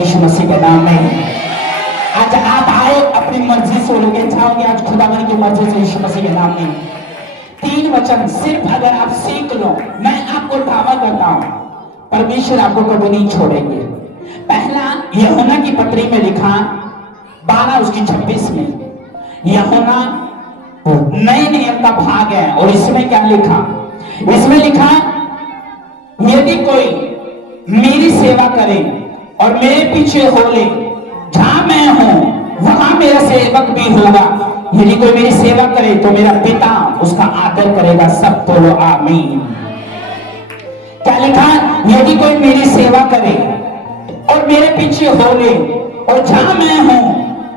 यीशु मसीह के नाम में आज आप आए अपनी मर्जी से लोगे चाहोगे आज खुदावन की मर्जी से यीशु मसीह के नाम में 3 वचन सिर्फ अगर आप सीख लो, मैं आपको दावा करता हूं परमेश्वर आपको कभी नहीं छोड़ेंगे। पहला यूहन्ना की पत्री में लिखा 12:26 में, यूहन्ना नए नियम का भाग है और इसमें क्या लिखा, इसमें लिखा यदि कोई मेरी सेवा करे और मेरे पीछे हो ले, जहां मैं हूं वहां मेरा सेवक भी होगा। यदि कोई मेरी सेवा करे तो मेरा पिता उसका आदर करेगा। सब बोलो आमीन। क्या लिखा? यदि कोई मेरी सेवा करे और मेरे पीछे हो ले और जहां मैं हूं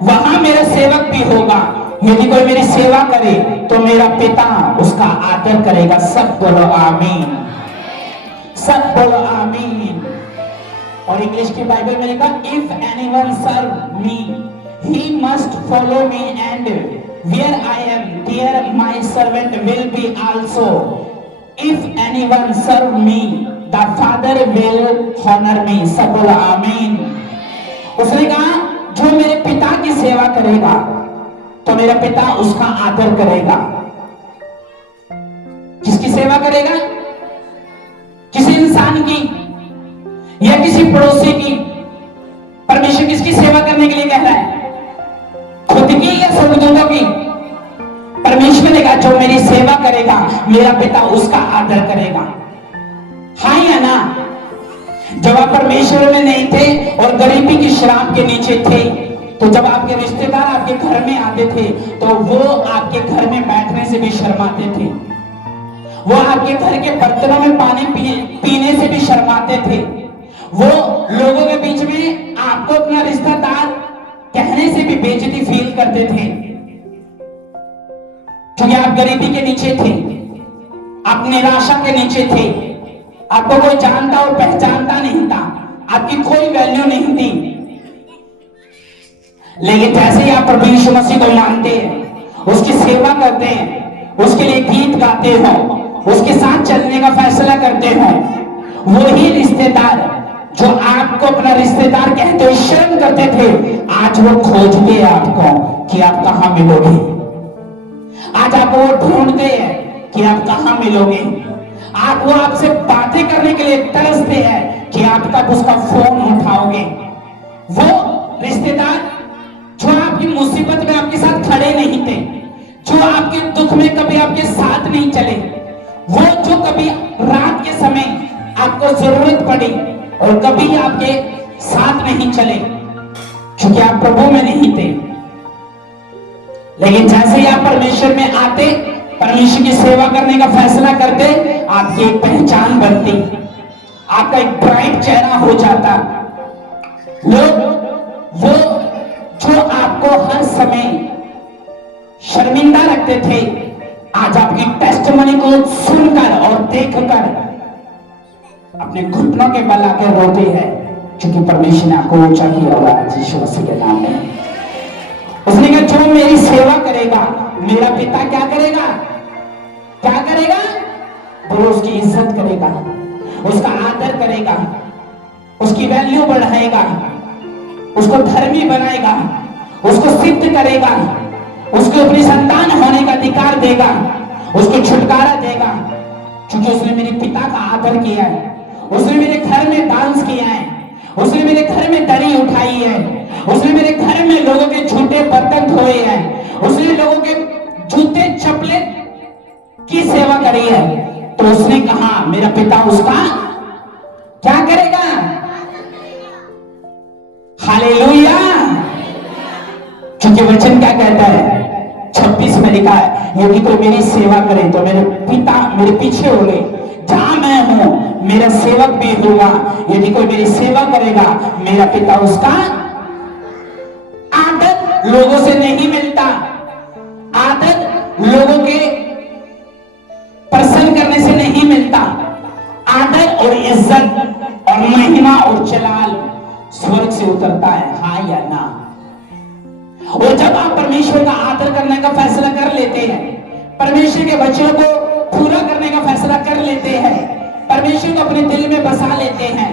वहां मेरा सेवक भी होगा। यदि कोई मेरी सेवा करे तो मेरा पिता उसका आदर करेगा। सब बोलो आमीन। सब बोलो आमीन। और इंग्लिश की बाइबल में लिखा if anyone serve me he must follow me and where I am there my servant will be also. If anyone serve me the father will honour me. सब बोलो आमीन। उसने कहा जो मेरे पिता की सेवा करेगा तो मेरा पिता उसका आदर करेगा। किसकी सेवा करेगा? किसी इंसान की या किसी पड़ोसी की? परमेश्वर किसकी सेवा करने के लिए कह रहा है? खुद की या स्वर्गदूतों की? परमेश्वर ने कहा जो मेरी सेवा करेगा मेरा पिता उसका आदर करेगा। हाँ या ना? जब आप परमेश्वर में नहीं थे और गरीबी की शराब के नीचे थे, तो जब आपके रिश्तेदार आपके घर में आते थे तो वो आपके घर में बैठने से भी शर्माते थे, वो आपके घर के बर्तनों में पानी पीने से भी शर्माते थे, वो लोगों के बीच में आपको अपना रिश्तेदार कहने से भी बेइज्जती फील करते थे, क्योंकि आप गरीबी के नीचे थे, आप निराशा के नीचे थे, आपको कोई जानता और पहचानता नहीं था, आपकी कोई वैल्यू नहीं थी। लेकिन जैसे ही आप प्रभु यीशु मसीह को मानते हैं, उसकी सेवा करते हैं, उसके लिए गीत गाते हो, उसके साथ चलने का फैसला करते हो, वही रिश्तेदार जो आपको अपना रिश्तेदार कहते हुए शर्म करते थे, आज वो खोजते हैं आपको कि आप कहां मिलोगे। आज आपको वो ढूंढते हैं कि आप कहां मिलोगे। आज वो आपसे बातें करने के लिए तरसते हैं कि आप कब उसका फोन उठाओगे। वो रिश्तेदार जो आपकी मुसीबत में आपके साथ खड़े नहीं थे, जो आपके दुख में कभी आपके साथ नहीं चले, वो जो कभी रात के समय आपको जरूरत पड़ी और कभी आपके साथ नहीं चले क्योंकि आप प्रभु में नहीं थे। लेकिन जैसे ही आप परमेश्वर में आते, परमेश्वर की सेवा करने का फैसला करते, आपकी एक पहचान बनती, आपका एक ब्राइट चेहरा हो जाता। लोग वो जो आपको हर समय शर्मिंदा रखते थे, आज आपकी टेस्टिमनी को सुनकर और देखकर अपने घुटनों के बल आकर रोते हैं, क्योंकि परमेश्वर ने आपको ऊंचा किया हुआ है यीशु मसीह के नाम में। उसने कहा जो मेरी सेवा करेगा मेरा पिता क्या करेगा? क्या करेगा? वो उसकी इज्जत करेगा, उसका आदर करेगा, उसकी वैल्यू बढ़ाएगा, उसको धर्मी बनाएगा, उसको सिद्ध करेगा, उसको अपनी संतान होने का अधिकार देगा, उसको छुटकारा देगा, क्योंकि उसने मेरे पिता का आदर किया है, उसने मेरे घर में डांस किया है, उसने मेरे घर में दरी उठाई है, उसने मेरे घर में लोगों के झूठे बर्तन धोए हैं, उसने लोगों के जूते चप्पले की सेवा करी है। तो उसने कहा मेरा पिता उसका क्या करेगा? हालेलुया। क्योंकि वचन क्या कहता है? 26 में लिखा है यदि कोई मेरी सेवा करे तो मेरे पिता मेरे पीछे होंगे, जहां मैं हूं मेरा सेवक भी होगा। यदि कोई मेरी सेवा करेगा मेरा पिता उसका आदर लोगों से नहीं मिलता, आदर लोगों के प्रसन्न करने से नहीं मिलता, आदर और इज्जत और महिमा और जलाल स्वर्ग से उतरता है। हाँ या ना? और जब आप परमेश्वर का आदर करने का फैसला कर लेते हैं, परमेश्वर के वचनों को पूरा करने का फैसला कर लेते हैं, परमेश्वर को अपने दिल में बसा लेते हैं,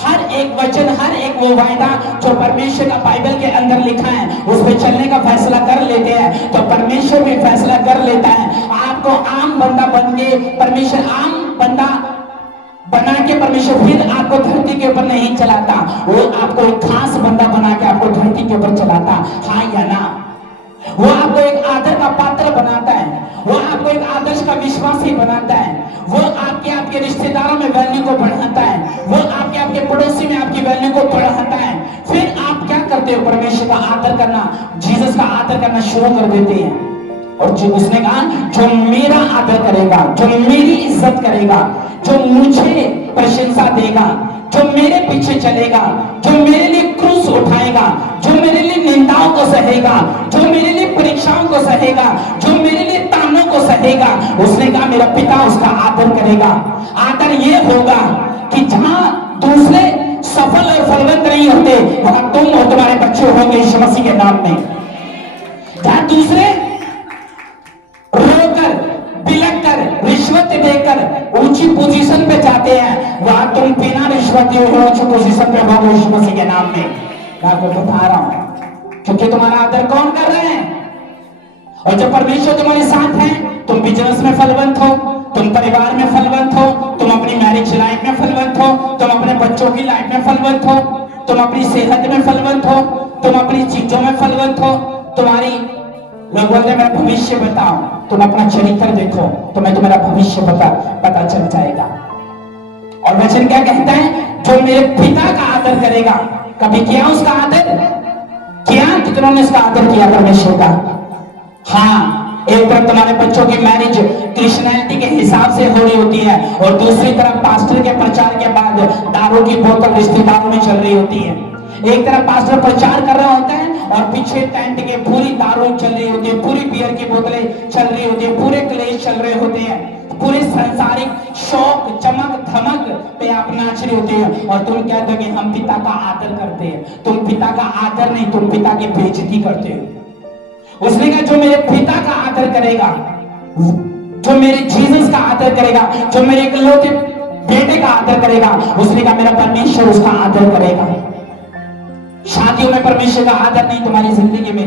हर एक वचन, हर एक वो वायदा जो परमेश्वर का बाइबल के अंदर लिखा है उस पे चलने का फैसला कर लेते हैं तो परमेश्वर भी फैसला कर लेता है। आपको आम बंदा बन के परमेश्वर, आम बंदा बना के परमेश्वर फिर आपको धरती के ऊपर नहीं चलाता, वो आपको एक खास बंदा बना के आपको धरती के ऊपर चलाता। हाँ या ना? वो आपको एक आदर का पात्र बनाता है, वो आपको एक आदर्श का विश्वासी बनाता है, वो आपके रिश्तेदारों में वैल्यू को बढ़ाता है, वो आपके पड़ोसी में आपकी वैल्यू को बढ़ाता है। फिर आप क्या करते हो? परमेश्वर का आदर करना, जीसस का आदर करना शुरू कर देते हैं। और जो उसने कहा जो मेरा आदर करेगा, जो मेरी इज्जत करेगा, जो मुझे प्रशंसा देगा, जो मेरे पीछे चलेगा, जो मेरे लिए क्रूस उठाएगा, जो मेरे लिए निंदाओं को सहेगा, जो मेरे लिए परीक्षाओं को सहेगा, जो मेरे लिए तानों को सहेगा, उसने कहा मेरा पिता उसका आदर करेगा। आदर ये होगा कि जहां दूसरे सफल और फलवंत नहीं होते वहां तुम और तुम्हारे बच्चे होंगे यीशु मसीह के नाम में। जहां दूसरे रोकर, बिलक कर, रिश्वत देकर ऊंची पोजीशन पे जाते हैं वहां तुम बिना रिश्वत दिए ऊंची पोजीशन पे होगे यीशु मसीह के नाम में। मैं आपको बता रहा हूं क्योंकि तुम्हारा आदर कौन कर रहे हैं? और जब परमेश्वर तुम्हारे साथ है तुम बिजनेस में फलवंत हो, तुम परिवार में फलवंत हो, तुम अपनी मैरिज लाइफ में फलवंत हो, तुम अपने बच्चों की लाइफ में फलवंत हो, तुम अपनी सेहत में फलवंत हो, तुम अपनी चीजों में फलवंत हो। तुम्हारी लोग बोलते हैं मेरा भविष्य बताओ, तुम अपना चरित्र देखो तुम्हें तुम्हारा भविष्य पता चल जाएगा। और वचन क्या कहता है? जो मेरे पिता का आदर करेगा। कभी किया उसका आदर? किया? कितनों ने उसका आदर किया परमेश्वर का? हाँ, एक तरफ तुम्हारे बच्चों की मैरिज क्रिश्चियनिटी के हिसाब से हो रही होती है और दूसरी तरफ पास्टर के प्रचार के बाद दारू की बोतल रिश्तेदारों में चल रही होती है। एक तरफ पास्टर प्रचार कर रहा होता है और पीछे टेंट के पूरी दारू चल रही होती है, पूरी बियर की बोतलें चल रही होती है, पूरे क्लेश चल रहे होते हैं, पूरे सांसारिक शौक चमक धमक पे आप नाच रहे होते हैं और तुम कहते हो कि हम पिता का आदर करते हैं। तुम पिता का आदर नहीं, तुम पिता की बेइज्जती करते हो। उसने कहा जो मेरे पिता का आदर करेगा, जो मेरे जीसस का आदर करेगा, जो मेरे इकलौते बेटे का आदर करेगा, उसने कहा मेरा परमेश्वर उसका आदर करेगा। शादियों में परमेश्वर का आदर नहीं, तुम्हारी जिंदगी में,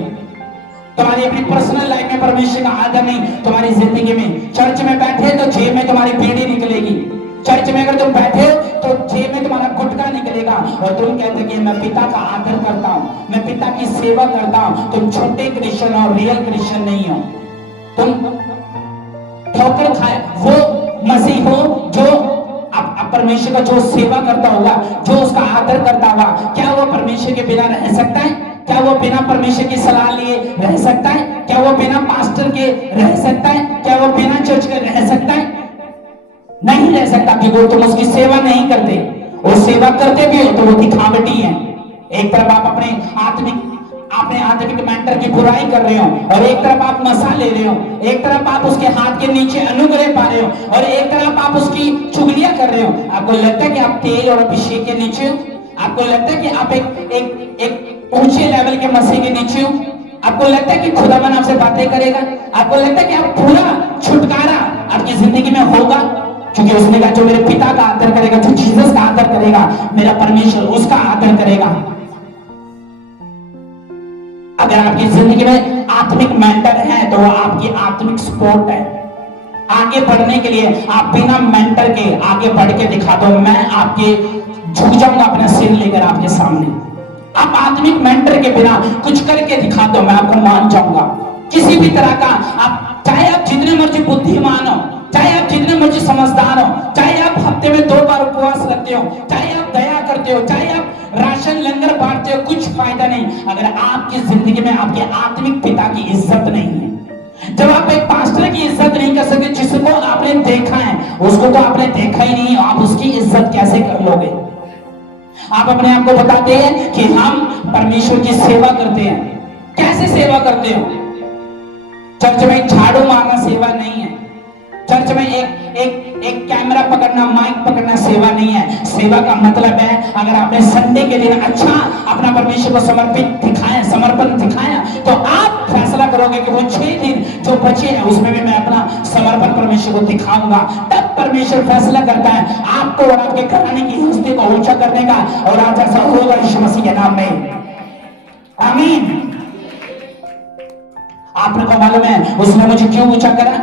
तुम्हारी अपनी पर्सनल लाइफ में परमेश्वर का आदर नहीं, तुम्हारी जिंदगी में। चर्च में बैठे तो जेब में तुम्हारी बीड़ी निकलेगी, चर्च में अगर तुम बैठे हो तो जेब में तुम्हारा गुटखा निकलेगा और तुम कहते हो कि मैं पिता का आदर करता हूं, मैं पिता की सेवा करता हूं। तुम छोटे क्रिश्चियन और रियल क्रिश्चियन नहीं हो। तुम ठोकर खाए वो मसीह हो जो परमेश्वर का जो सेवा करता होगा, जो उसका आदर करता होगा। क्या वो परमेश्वर के बिना रह सकता है? क्या वो बिना परमेश्वर की सलाह लिए रह सकता है? क्या वो बिना पास्टर के रह सकता है? क्या वो बिना चर्च के रह सकता है? नहीं रह सकता, क्योंकि तुम उसकी सेवा नहीं करते। और सेवा करते भी हो तो वो दिखावटी है। एक तरफ आप अपने आत्मिक मेंटर की बुराई कर रहे हो और एक तरफ आप मसा ले रहे हो, एक तरफ आप उसके हाथ के नीचे अनुग्रह पा रहे हो और एक तरफ आप उसकी चुगलियां कर रहे हो। आपको लगता है कि आप तेल और अभिषेक के नीचे हो? आपको लगता है कि आप एक ऊंचे लेवल के मसीह के नीचे हो? आपको लगता है कि खुदावन आपसे बातें करेगा? आपको लगता है कि आप पूरा छुटकारा आपकी जिंदगी में होगा? क्योंकि उसने कहा जो मेरे पिता का आदर करेगा, जो जीसस का आदर करेगा, मेरा परमेश्वर उसका आदर करेगा। अगर आपकी जिंदगी में आत्मिक मेंटर है तो वो आपकी आत्मिक सपोर्ट है। आगे बढ़ने के लिए आप बिना मेंटर के आगे बढ़ के दिखा दो, मैं आपके झुक जाऊंगा अपना सिर लेकर आपके सामने। आप आत्मिक मेंटर के बिना कुछ करके दिखा दो, मैं आपको मान जाऊंगा। किसी भी तरह का आप, चाहे आप जितने मर्जी बुद्धिमान हो, चाहे आप जितने मर्जी समझदार हो, चाहे आप हफ्ते में 2 बार उपवास रखते हो, चाहे आप दया करते हो, चाहे आप राशन लंगर बांटते हो, कुछ फायदा नहीं अगर आपकी जिंदगी में आपके आत्मिक पिता की इज्जत नहीं है। जब आप एक पास्टर की इज्जत नहीं कर सकते, जिसको आपने देखा है उसको तो आपने देखा ही नहीं, आप उसकी इज्जत कैसे कर लोगे? आप अपने आप को बताते हैं कि हम परमेश्वर की सेवा करते हैं। कैसे सेवा करते हो? चर्च में झाड़ू मारना सेवा नहीं है। चर्च में एक कैमरा पकड़ना, माइक पकड़ना सेवा नहीं है। सेवा का मतलब है अगर आपने संडे के दिन अच्छा अपना परमेश्वर को समर्पण दिखाया तो आप फैसला करो करोगे कि वो 6 दिन जो बचे हैं उसमें भी मैं अपना समर्पण परमेश्वर को दिखाऊंगा, तब परमेश्वर फैसला करता है आपको और आपके घराने की हस्ती को ऊंचा करने का। और आज ऐसा होगा यीशु मसीह के नाम में, आमीन। आपको मालूम है उसने मुझे क्यों ऊंचा करा,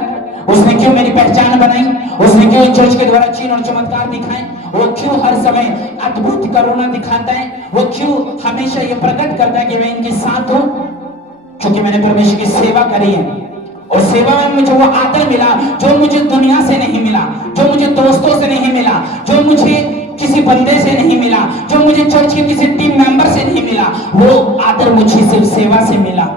उसने क्यों मेरी पहचान बनाई, उसने क्यों चर्च के द्वारा चिन्ह और चमत्कार दिखाए, वो क्यों हर समय अद्भुत करुणा दिखाता है, वो क्यों हमेशा ये प्रकट करता है कि मैं इनके साथ हूं, क्योंकि मैंने परमेश्वर की सेवा करी है। और सेवा में मुझे वो आदर मिला जो मुझे दुनिया से नहीं मिला, जो मुझे दोस्तों से नहीं मिला, जो मुझे किसी बंदे से नहीं मिला, जो मुझे चर्च के किसी टीम मेंबर से नहीं मिला, वो आदर मुझे सिर्फ सेवा से मिला।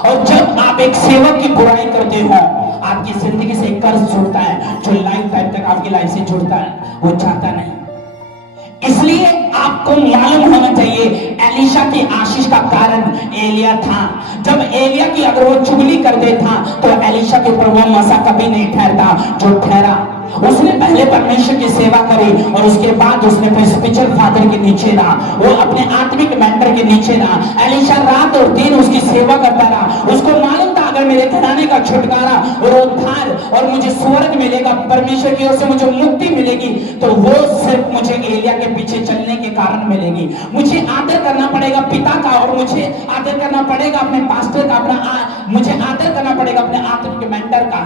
और जब आप एक सेवक की बुराई करते हो, आपकी जिंदगी से एक कर्ज जुड़ता है जो लाइफ टाइम तक आपकी लाइफ से जुड़ता है, वो चाहता नहीं। इसलिए आपको मालूम होना चाहिए एलीशा की आशीष का कारण एलिया था। जब एलिया की अगर वो चुगली कर देता तो एलीशा के ऊपर वो मसा कभी नहीं ठहरता जो ठहरा। उसने पहले परमेश्वर की सेवा करी और उसके बाद उसने फिर स्पिरिचुअल फादर के नीचे रहा, वो अपने आत्मिक मेंटर के नीचे रहा। एलीशा रात और दिन उसकी सेवा करता रहा। उसको मालूम था अगर मेरे घराने का छुटकारा और उद्धार और मुझे स्वर्ग मिलेगा, परमेश्वर की ओर से मुझे मुक्ति मिलेगी, तो वो सिर्फ मुझे एलिया के पीछे चलने के कारण मिलेगी। मुझे आदर करना पड़ेगा पिता का, और मुझे आदर करना पड़ेगा अपने पास्टर का, मुझे आदर करना पड़ेगा अपने आत्मिक मेंटर का।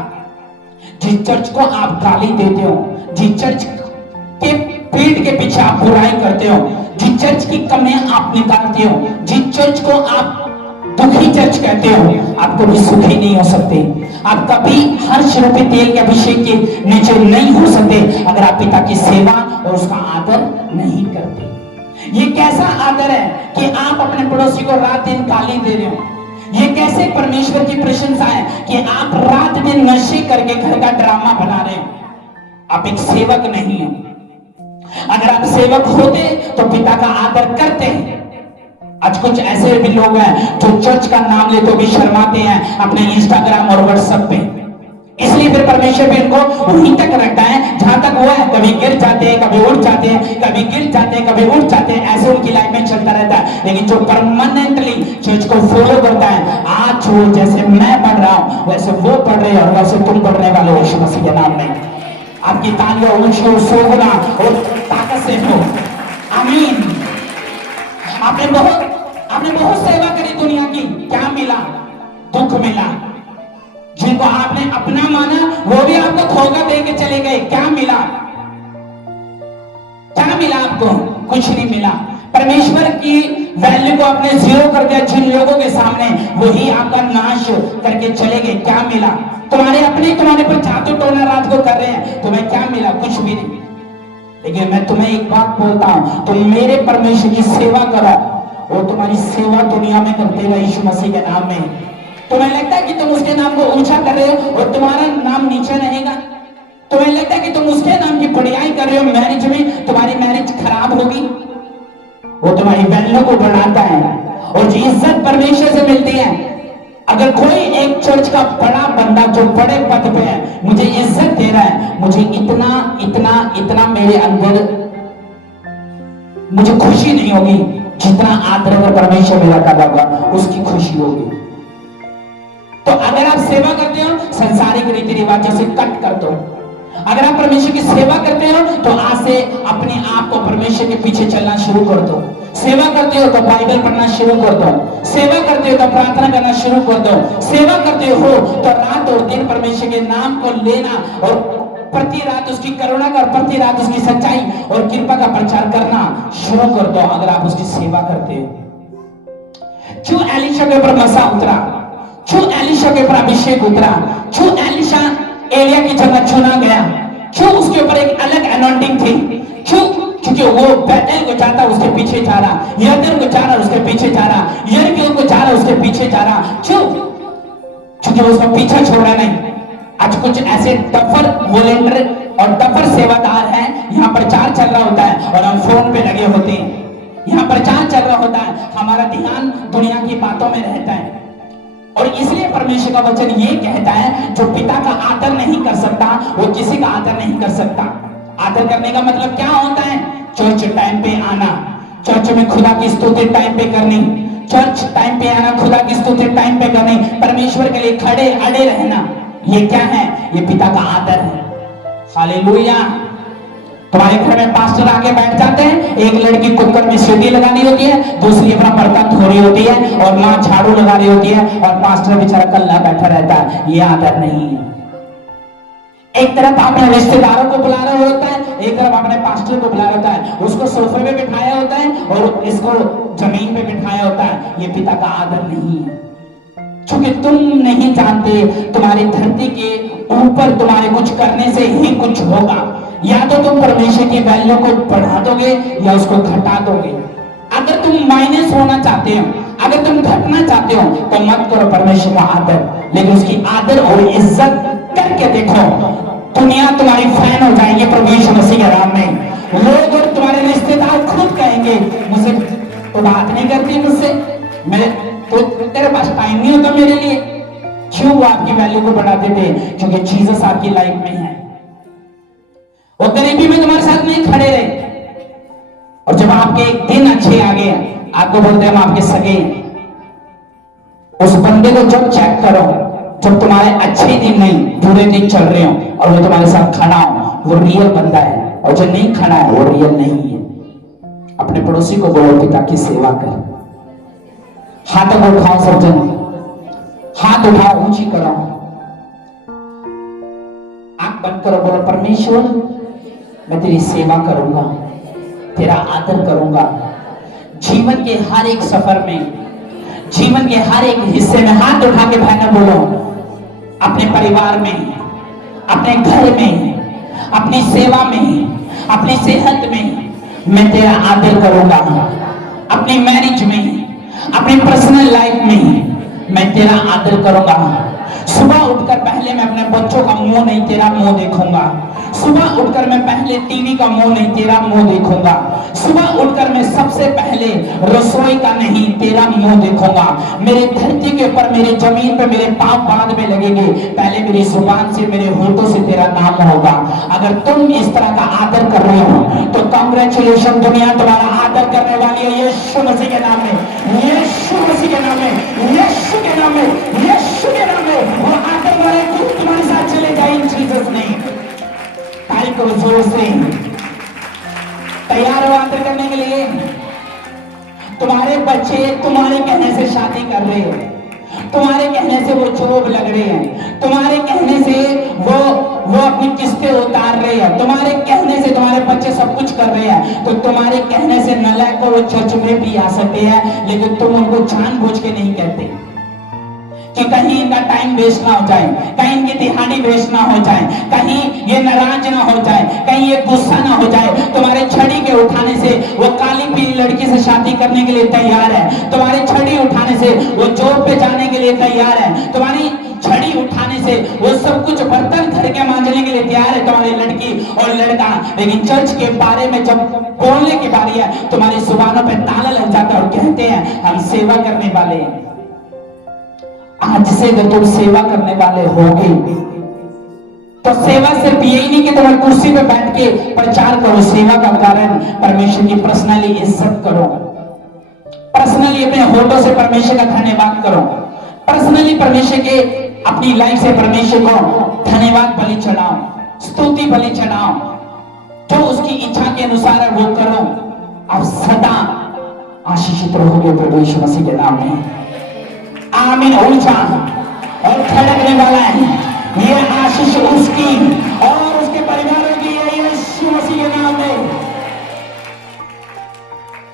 जिस चर्च को आप गाली देते हो, जिस चर्च के पीठ के पीछे आप बुराई करते हो, जिस चर्च की कमियां आप निकालते हो, जिस चर्च को आप दुखी चर्च कहते हो, आप कभी सुखी नहीं हो सकते। आप कभी हर्ष रूपी तेल के अभिषेक के नीचे नहीं हो सकते अगर आप पिता की सेवा और उसका आदर नहीं करते। ये कैसा आदर है कि आप अपने पड़ोसी को रात दिन गाली दे रहे हो? ये कैसे परमेश्वर की प्रशंसा है कि आप रात दिन नशे करके घर का ड्रामा बना रहे हो? आप एक सेवक नहीं हो। अगर आप सेवक होते तो पिता का आदर करते। आज कुछ ऐसे भी लोग हैं जो चर्च का नाम ले तो भी शर्माते हैं अपने इंस्टाग्राम और व्हाट्सएप पे। इसलिए फिर परमेश्वर भी इनको वहीं तक रखता है जहां तक वो है। कभी गिर जाते हैं, कभी उठ जाते हैं, कभी गिर जाते हैं, कभी उठ जाते हैं, ऐसे उनकी लाइफ में चलता रहता है। लेकिन जो परमानेंटली चर्च को फॉलो करता है, आज वो जैसे मैं पढ़ रहा हूं वैसे वो पढ़ रहे हैं और वैसे तुम पढ़ने वाले हो यीशु मसीह के नाम में। आपकी तालियां ऊंची और सोगुना और ताकत से हो, आमीन। आपने बहुत सेवा करी दुनिया की, क्या मिला? दुख मिला। जिनको आपने अपना माना वो भी आपको धोखा दे के चले गए, क्या मिला? क्या मिला आपको? कुछ नहीं मिला। परमेश्वर की वैल्यू को आपने जीरो कर दिया जिन लोगों के सामने, वही आपका नाश करके चले गए, क्या मिला? तुम्हारे अपने तुम्हारे पर जादू टोना रात को कर रहे हैं, तुम्हें क्या मिला? कुछ भी नहीं। लेकिन मैं तुम्हें एक बात बोलता हूं, तुम मेरे परमेश्वर की सेवा करो, वो तुम्हारी सेवा दुनिया में कर देगा यीशु मसीह के नाम में। तुम्हें लगता है कि तुम उसके नाम को ऊंचा कर रहे हो और तुम्हारा नाम नीचे रहेगा? तुम्हें लगता है कि तुम उसके नाम की बढ़ियाई कर रहे हो, मैरिज में तुम्हारी मैरिज खराब होगी? वो तुम्हारी वैल्यू को बढ़ाता है। और जो इज्जत परमेश्वर से मिलती है, अगर कोई एक चर्च का बड़ा बंदा जो बड़े पद पे है मुझे इज्जत दे रहा है, मुझे इतना इतना इतना मेरे अंदर मुझे खुशी नहीं होगी जितना आदर अगर परमेश्वर मेरा कर रहा होगा उसकी खुशी होगी। तो अगर आप सेवा करते हो संसारिक रीति रिवाजों से कट कर दो। अगर आप परमेश्वर की सेवा करते हो तो आज से अपने आप को परमेश्वर के पीछे चलना शुरू कर दो। सेवा करते हो तो बाइबल पढ़ना शुरू कर दो। सेवा करते हो तो प्रार्थना करना शुरू कर दो। सेवा करते हो तो रात और दिन परमेश्वर के नाम को लेना और प्रति रात उसकी करुणा का, प्रति रात उसकी सच्चाई और कृपा का प्रचार करना शुरू कर दो। अगर आप उसकी सेवा करते हो। क्यों एलीशा के ऊपर मसा उतरा? क्यों एलीशा के ऊपर अभिषेक उतरा? क्यों एलीशा एलिया की जगह चुना गया? क्यों उसके ऊपर एक अलग अनॉइंटिंग थी? क्यों? क्योंकि वो बैतल को जाता उसके पीछे जा रहा, यरदन को जा रहा उसके पीछे जा रहा, यरीहो को जा रहा उसके पीछे जा रहा। क्यों? क्योंकि वो उसका पीछा छोड़ा नहीं। आज कुछ ऐसे टफर वॉलंटियर और टफर सेवादार हैं, यहाँ प्रचार चल रहा होता है और हम फोन पे लगे होते हैं। यहाँ प्रचार चल रहा होता है, हमारा ध्यान दुनिया की बातों में रहता है। और इसलिए परमेश्वर का वचन ये कहता है जो पिता का आदर नहीं कर सकता वो किसी का आदर नहीं कर सकता। आदर करने का मतलब क्या होता है? चर्च टाइम पे आना, चर्च में खुदा की स्तुति टाइम पे करनी, चर्च टाइम पे आना, खुदा की स्तुति टाइम पे करनी, परमेश्वर के लिए खड़े अड़े रहना, ये क्या है? ये पिता का आदर है। हालेलुया। तुम्हारे घर में पास्टर आके बैठ जाते हैं, एक लड़की कुकर में सीटी लगानी होती है, दूसरी अपना बर्तन धो रही होती है, और माँ झाड़ू लगा रही होती है, और पास्टर बेचारा कल्ला बैठा रहता है। ये आदर नहीं है। एक तरफ आपने रिश्तेदारों को बुला रहा होता है, एक तरफ आपने पास्टर को बुलाया होता है, उसको सोफे पे बिठाया होता है और इसको जमीन पे बिठाया होता है। ये पिता का आदर नहीं है। क्योंकि तुम नहीं जानते तुम्हारी धरती के ऊपर तुम्हारे कुछ करने से ही कुछ होगा। या तो तुम परमेश्वर की वैल्यू को बढ़ा दोगे या उसको घटा दोगे। अगर तुम माइनस होना चाहते हो, अगर तुम घटना चाहते हो, तो मत करो परमेश्वर का आदर, लेकिन उसकी आदर और इज्जत करके देखो। दुनिया तुम्हारी फैन हो जाएगी प्रभु यीशु मसीह के नाम में। लोग और तुम्हारे रिश्तेदार खुद कहेंगे, मुझसे तो बात नहीं करती, मुझसे मैं तो तेरे पास टाइम नहीं होता मेरे लिए। क्यों? वो आपकी वैल्यू को बढ़ाते थे, क्योंकि जीसस आपकी लाइफ में है। वो गरीबी में तुम्हारे साथ नहीं खड़े रहे, और जब आपके एक दिन अच्छे आ गए, आपको बोलते हैं हम आपके सगे हैं। उस बंदे को जब चेक करो, जब तुम्हारे अच्छे दिन नहीं, बुरे दिन चल रहे हो, और वो तुम्हारे साथ खड़ा हो, वो रियल बंदा है। और जो नहीं खड़ा है वो रियल नहीं है। अपने पड़ोसी को बोलो पिता की सेवा कर। हाथों को उठाओ सब जन, हाथ उठाओ, ऊंची करो, आंख बंद करो, बोलो परमेश्वर मैं तेरी सेवा करूंगा, तेरा आदर करूंगा। जीवन के हर एक सफर में, जीवन के हर एक हिस्से में हाथ उठा के बहना बोलो, अपने परिवार में, अपने घर में, अपनी सेवा में, अपनी सेहत में मैं तेरा आदर करूंगा। अपनी मैरिज में, अपनी पर्सनल लाइफ में मैं तेरा आदर करूंगा। सुबह उठकर पहले मैं अपने बच्चों का मुंह नहीं, तेरा मुंह देखूंगा। सुबह उठकर मैं पहले टीवी का मुंह नहीं, तेरा मुंह देखूंगा। सुबह उठकर मैं सबसे पहले रसोई का नहीं, तेरा मुंह देखूंगा। मेरे धरती के ऊपर, मेरे जमीन पे मेरे पाप बाद में लगेंगे, पहले मेरी जुबान से, मेरे होठों से तेरा नाम होगा। अगर तुम इस तरह का आदर कर रहे हो तो कांग्रेचुलेशन, दुनिया तुम्हारा आदर करने वाली है यीशु मसीह के नाम में, यीशु मसीह के नाम में, यीशु के नाम में, यीशु के नाम में। वो आदर वाले तुम्हारे साथ चले जाए इन जीसस नेम। तारीफ करो जोर से। तैयार हो आदर करने के लिए? तुम्हारे बच्चे तुम्हारे कहने से शादी कर रहे हैं, तुम्हारे कहने से वो जॉब लग रहे हैं, तुम्हारे कहने से वो अपनी किस्तें उतार रहे हैं, तुम्हारे कहने से तुम्हारे बच्चे सब कुछ कर रहे हैं। तो तुम्हारे कहने से नालायक को वो चर्च में भी आ सकते हैं, लेकिन तुम उनको जानबूझ के नहीं कहते कि कहीं इनका टाइम वेस्ट ना हो जाए, कहीं इनकी दिहाड़ी वेस्ट ना हो जाए, कहीं ये नाराज ना हो जाए, कहीं ये गुस्सा ना हो जाए। तुम्हारे छड़ी के उठाने से वो काली पीली लड़की से शादी करने के लिए तैयार है, तुम्हारी छड़ी उठाने से वो जॉब पे जाने के लिए तैयार है, तुम्हारी छड़ी उठाने से वो सब कुछ बर्तन घर के मांजने के लिए तैयार है, तुम्हारी लड़की और लड़का। लेकिन चर्च के बारे में जब बोलने की बारी है, तुम्हारी जुबानों पे ताला लग जाता है और कहते हैं हम सेवा करने वाले हैं। आज से अगर तुम सेवा करने वाले होगे तो सेवा सिर्फ यही नहीं कि तुम कुर्सी पे बैठ के प्रचार करो, सेवा का कारण परमेश्वर की पर्सनली इज्जत करो, पर्सनली अपने होठों से परमेश्वर का धन्यवाद करो, पर्सनली परमेश्वर के अपनी लाइफ से परमेश्वर को धन्यवाद बलि चढ़ाओ, स्तुति बलि चढ़ाओ, जो उसकी इच्छा के अनुसार है वो करो। आप सदा आशीषित रहोगे प्रभु यीशु मसीह के नाम में। आमीन। ऊंचा और खड़कने वाला है ये आशीष उसकी और उसके परिवारों की है यीशु मसीह के नाम में।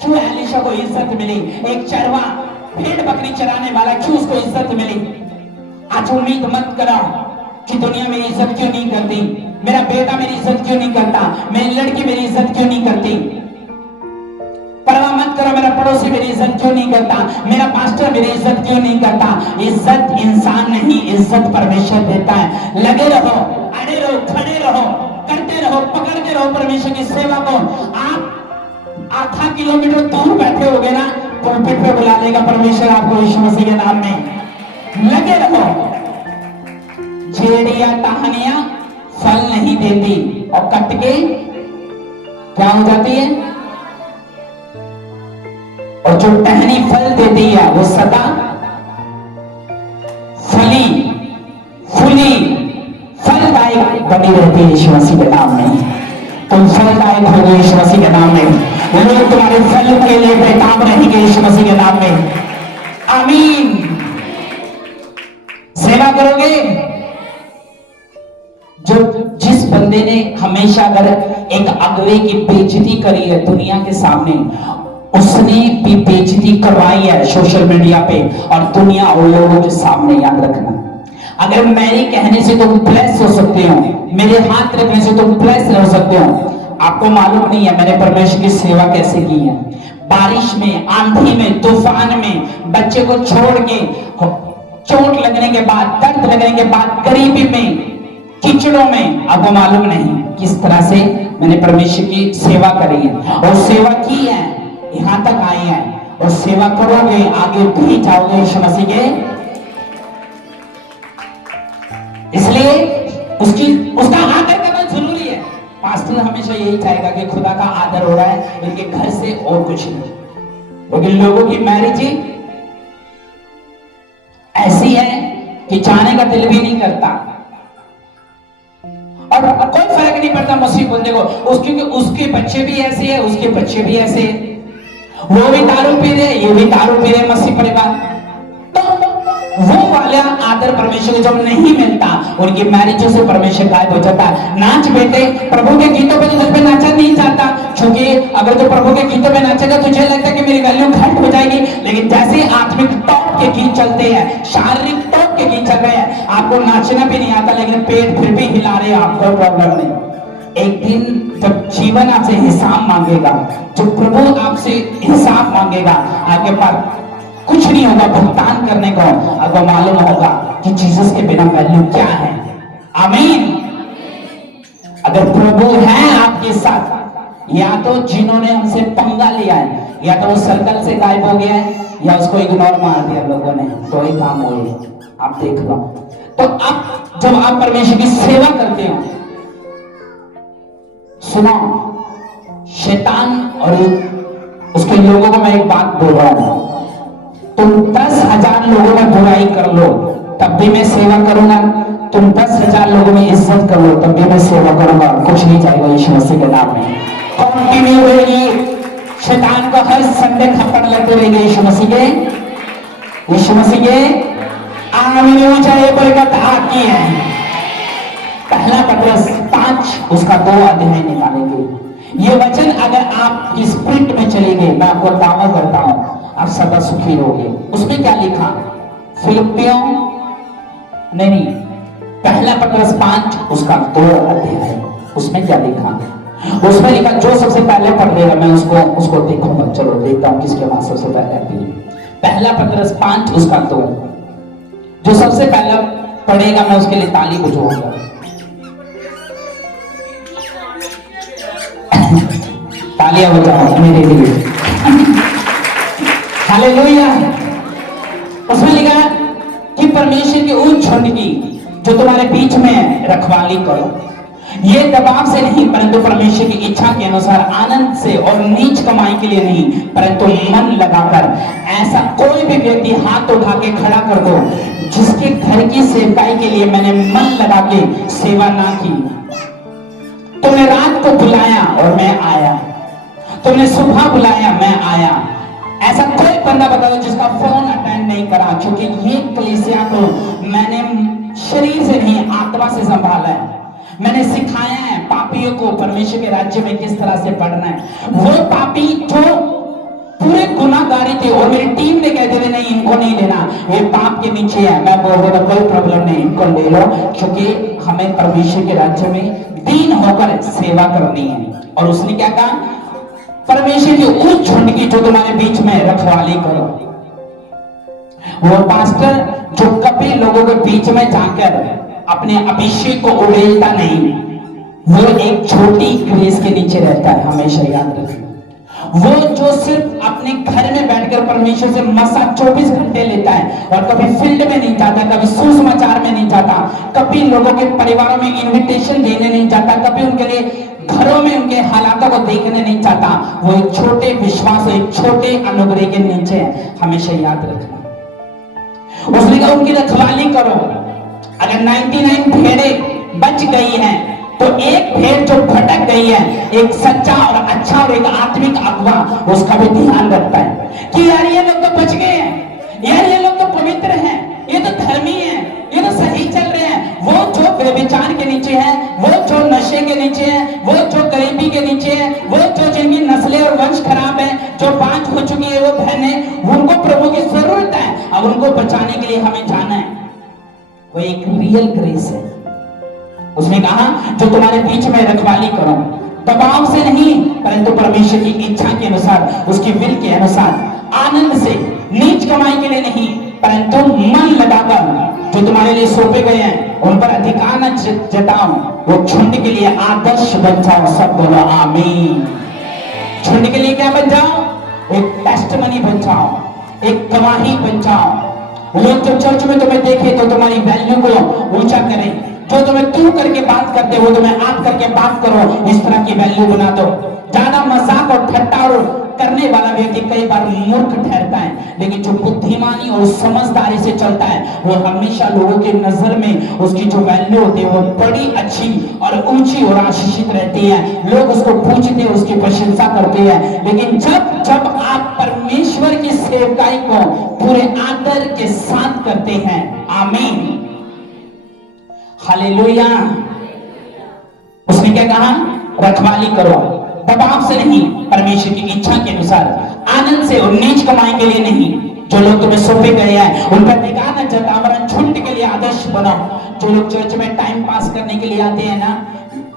क्यों एलीशा को इज्जत मिली? एक चरवा भेड़ बकरी चराने वाला, क्यों उसको इज्जत मिली? आज उम्मीद मत करो कि दुनिया मेरी इज्जत क्यों नहीं करती, मेरा बेटा मेरी इज्जत क्यों नहीं करता, मेरी लड़की मेरी इज्जत क्यों नहीं करती। परवाह मत करो मेरा पड़ोसी मेरी इज्जत क्यों नहीं करता, मेरा पास्टर मेरी इज्जत क्यों नहीं करता। इज्जत इंसान नहीं, इज्जत परमेश्वर देता है। लगे रहो, अड़े रहो, खड़े रहो, करते रहो, पकड़ते रहो परमेश्वर की सेवा को। आप आधा किलोमीटर दूर बैठे होगे ना, पुलपिट पे बुला लेगा परमेश्वर आपको यीशु मसीह के नाम में। लगे रहो। जेड़िया टहनियां फल नहीं देती और कट के क्या हो जाती है? और जो टहनी फल देती है वो सदा फली फूली फलदायक बनी रहती है यीशु मसीह के नाम में। तुम फलदायक हो गए यीशु मसीह के नाम में। लोग तुम्हारे फल के लिए बेताब रहेंगे यीशु मसीह के नाम में। आमीन। सेवा करोगे। जो जिस बंदे ने हमेशा अगर एक अगुवे की बेइज्जती करी है दुनिया के सामने, उसने भी बेइज्जती करवाई है सोशल मीडिया पे और दुनिया और लोगों के सामने। याद रखना, अगर मेरे कहने से तुम ब्लेस हो सकते हो, मेरे हाथ रखने से तुम ब्लेस हो सकते हो। आपको मालूम नहीं है मैंने परमेश्वर की सेवा कैसे की है। बारिश में, आंधी में, तूफान में, बच्चे को छोड़ के, चोट लगने के बाद, दर्द लगने के बाद, गरीबी में, कीचड़ों में, आपको मालूम नहीं किस तरह से मैंने परमेश्वर की सेवा करी है और सेवा की है, यहां तक आए हैं और सेवा करोगे, आगे भी जाओगे यीशु मसीह के। इसलिए उसका आदर करना जरूरी है। पास्टर हमेशा यही चाहेगा कि खुदा का आदर हो रहा है इनके घर से और कुछ नहीं, लेकिन लोगों की मैरिज ऐसी है कि जाने का दिल भी नहीं करता और कोई फर्क नहीं पड़ता मसीह बंदे को, क्योंकि उसके बच्चे भी ऐसे हैं, उसके बच्चे भी ऐसे हैं, वो भी दारू पी रहे, ये भी दारू पी रहे, मसीह परिवार। तो वो वाला आदर परमेश्वर को जब नहीं मिलता, उनकी मैरिजों से परमेश्वर गायब हो जाता है। नाच बेटे, प्रभु के गीतों पे तो तुझ पे नाचा नहीं जाता, क्योंकि अगर तो प्रभु के गीतों पे नाचेगा तुझे लगता है कि मेरी वैल्यू घट हो जाएगी। लेकिन जैसे आत्मिक टॉप के गीत चलते हैं, शारीरिक टॉप के गीत चल रहे हैं, आपको नाचना भी नहीं आता लेकिन पेट फिर भी हिला रहे हैं, आपको प्रॉब्लम नहीं। एक दिन जब जीवन आपसे हिसाब मांगेगा, जब प्रभु आपसे हिसाब मांगेगा, आपके पास कुछ नहीं होगा भुगतान करने को। आपको मालूम होगा कि जीसस के बिना वैल्यू क्या है। आमीन। अगर प्रभु है आपके साथ, या तो जिन्होंने हमसे पंगा लिया है, या तो वो सर्कल से गायब हो गया है, या उसको इग्नोर मार दिया लोगों ने, तो ही काम हो गया। आप देख लो। तो अब जब आप परमेश्वर की सेवा करते हो, सुनो, शैतान और उसके लोगों को मैं एक बात बोल रहा हूं, तुम 10,000 लोगों में बुराई कर लो तब भी मैं सेवा करूंगा, तुम 10,000 लोगों में इज्जत कर लो तब भी मैं सेवा करूंगा। कुछ नहीं जाएगा यीशु मसीह के नाम में। कंटिन्यू रहेगी, शैतान को हर संडे खप्पड़ लगते रहेंगे यीशु मसीह के। यीशु मसीह के आमीन। चाहे बरकत आपकी है। पहला पत्रस 5 उसका 2 अध्याय निकालेंगे। ये वचन अगर आप इस स्प्रिंट में चलेंगे, मैं आपको दावा करता हूं आप सदा सुखी रहोगे। उसमें क्या लिखा? फिलिपियों नहीं, पहला पत्रस 5 उसका 2 अध्याय, उसमें क्या लिखा? उसमें लिखा, जो सबसे पहले पढ़ लेगा मैं उसको देखूंगा। चलो देखता हूं किसके वहां सबसे पहले भी। पहला पत्रस 5 उसका 2, जो सबसे पहला पढ़ेगा मैं उसके लिए ताली बजाऊंगा। तालियां बजाओ मेरे लिए। हालेलुया। उसमें लिखा कि परमेश्वर की उन झुंड की जो तुम्हारे बीच में रखवाली करो, ये दबाव से नहीं परंतु परमेश्वर की इच्छा के अनुसार, आनंद से और नीच कमाई के लिए नहीं परंतु मन लगाकर। ऐसा कोई भी व्यक्ति हाथ उठा के खड़ा कर दो जिसके घर की सेवकाई के लिए मैंने मन लगा के सेवा ना की। तुमने रात को बुलाया और मैं आया, तुमने सुबह बुलाया मैं आया। ऐसा कोई बंदा बता दो जिसका फोन अटेंड नहीं करा, क्योंकि ये कलीसिया को मैंने शरीर से नहीं आत्मा से संभाला है। मैंने सिखाया है पापियों को परमेश्वर के राज्य में किस तरह से पढ़ना है। वो पापी जो पूरे गुनाहगारी थे और मेरी टीम ने कहते थे नहीं इनको नहीं लेना, ये पाप के नीचे है, मैं बोल रहा था कोई प्रॉब्लम नहीं, इनको ले लो, क्योंकि हमें परमेश्वर के राज्य में दीन होकर सेवा करनी है। और उसने क्या कहा? परमेश्वर की उस झुंड की जो तुम्हारे बीच में रखवाली करो। वो पास्टर जो कभी लोगों के बीच में जाकर अपने अभिषेक को उड़ेलता नहीं, वो एक छोटी ग्रेस के नीचे रहता है, हमेशा याद रखना। वो जो सिर्फ अपने घर में बैठकर परमेश्वर से मसा 24 घंटे लेता है और कभी फील्ड में नहीं जाता, कभी सुसमाचार में नहीं जाता, कभी लोगों के परिवारों में इनविटेशन देने नहीं जाता, कभी उनके लिए घरों में उनके हालातों को देखने नहीं चाहता। वो एक छोटे विश्वास, एक छोटे अनुग्रह के नीचे है। हमेशा याद रखना। उसने कहा उनकी रखवाली करो। अगर 99 भेड़ें बच गई हैं तो एक भेड़ जो भटक गई है, एक सच्चा और अच्छा और एक आत्मिक अगुवा उसका भी ध्यान रखता है कि यार ये लोग तो बच गए हैं, यार ये लोग तो पवित्र हैं, ये तो धर्मी हैं, ये तो सही चल रहे हैं। वो जो व्यभिचार के नीचे है, वो जो नशे के नीचे है, वो जो गरीबी के नीचे है, वो जो जिनकी नस्लें और वंश खराब है, जो बांझ हो चुकी है वो बहनें, उनको प्रभु की जरूरत है। अब उनको बचाने के लिए हमें जाना है। वो एक रियल ग्रेस है। उसने कहा जो तुम्हारे बीच में रखवाली करो, दबाव से नहीं परंतु परमेश्वर की इच्छा के अनुसार, उसकी विल के अनुसार, आनंद से, नीच कमाई के लिए नहीं परंतु मन लगाकर जो तुम्हारे लिए सौंपे गए हैं उन पर अधिकार न जताओ। वो झुंड के लिए आदर्श बन जाओ। सब बोलो आमीन। झुंड के लिए क्या बन जाओ? एक टेस्टमनी बन जाओ, एक गवाही बन जाओ। लोग जब चर्च में तुम्हें देखे तो तुम्हारी वैल्यू को ऊंचा करें। जो तुम्हें तू करके बात करते हो तुम्हें आप करके बात करो, इस तरह की वैल्यू बना दो। ज्यादा मजाक और ठट्टा और करने वाला व्यक्ति कई बार मूर्ख ठहरता है, लेकिन जो बुद्धिमानी और समझदारी से चलता है वो हमेशा लोगों की नजर में उसकी जो वैल्यू होती है वो बड़ी अच्छी और ऊंची और आशीषित रहती है। लोग उसको पूछते हैं, उसकी प्रशंसा करते हैं। लेकिन जब जब आप परमेश्वर की सेवकाई को पूरे आदर के साथ करते हैं, आमीन, हालेलुया। उसने क्या कहा? रखवाली करो, दबाव से नहीं परमेश्वर की इच्छा के अनुसार, आनंद से और नीच कमाई के लिए नहीं। जो लोग तुम्हें सौंपे गए हैं उन पर अधिकार न जताओ, वरन झुंड के लिए आदर्श बनाओ। जो लोग चर्च में टाइम पास करने के लिए आते हैं ना,